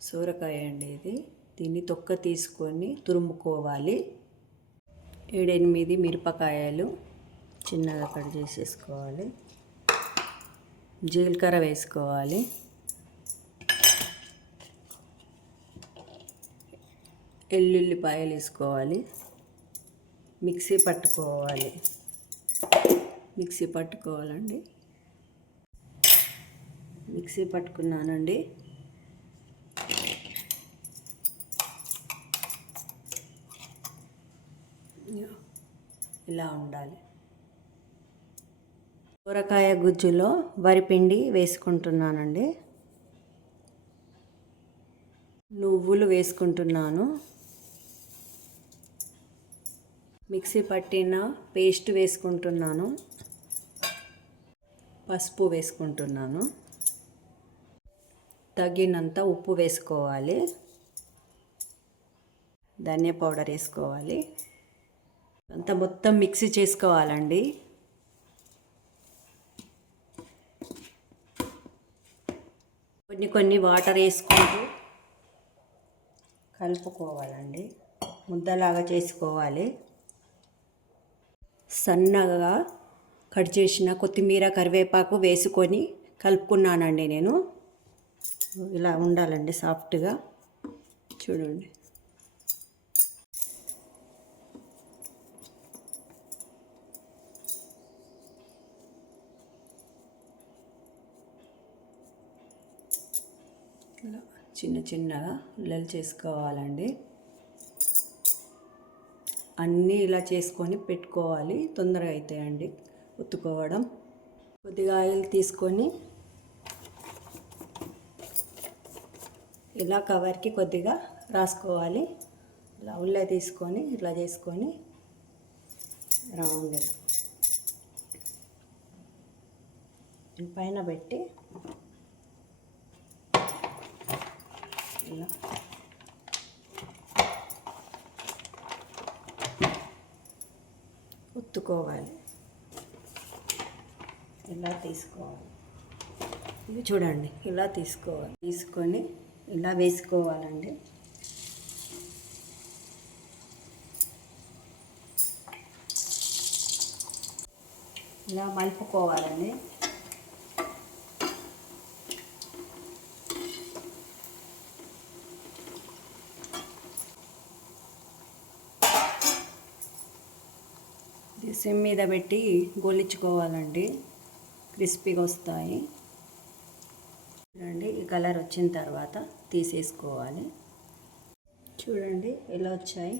సోరకాయ అండి ఇది. దీన్ని తొక్క తీసుకొని తురుముకోవాలి. 7-8 మిరపకాయలు చిన్నగా కట్ చేసేసుకోవాలి. జీలకర్ర వేసుకోవాలి. ఎల్లుల్లిపాయలు వేసుకోవాలి. మిక్సీ పట్టుకోవాలండి. మిక్సీ పట్టుకున్నానండి. ఇలా ఉండాలి. సొరకాయ గుజ్జులో వరిపిండి వేసుకుంటున్నానండి. నువ్వులు వేసుకుంటున్నాను. మిక్సీ పట్టిన పేస్ట్ వేసుకుంటున్నాను. పసుపు వేసుకుంటున్నాను. తగినంత ఉప్పు వేసుకోవాలి. ధనియా పౌడర్ వేసుకోవాలి. అంతా మొత్తం మిక్సీ చేసుకోవాలండి. కొన్ని వాటర్ వేసుకుంటూ కలుపుకోవాలండి. ముద్దలాగా చేసుకోవాలి. సన్నగా కట్ చేసిన కొత్తిమీర కరివేపాకు వేసుకొని కలుపుకున్నానండి నేను. ఇలా ఉండాలండి సాఫ్ట్గా. చూడండి. ఇలా చిన్నగా ఉల్లలు చేసుకోవాలండి. అన్నీ ఇలా చేసుకొని పెట్టుకోవాలి. తొందరగా అవుతాయండి ఒత్తుకోవడం. కొద్దిగా ఆయిల్ తీసుకొని ఇలా కవర్కి కొద్దిగా రాసుకోవాలి. ఇలా ఉల్ల తీసుకొని ఇట్లా చేసుకొని రౌండ్గా పైన పెట్టి ఇలా ఒత్తుకోవాలి. ఇలా తీసుకోవాలి. ఇది చూడండి, ఇలా తీసుకొని ఇలా వేసుకోవాలండి. ఇలా మలుపుకోవాలండి. సిమ్ మీద పెట్టి గోలించుకోవాలండి. క్రిస్పీగా వస్తాయి. చూడండి, ఈ కలర్ వచ్చిన తర్వాత తీసేసుకోవాలి. చూడండి ఎలా వచ్చాయి.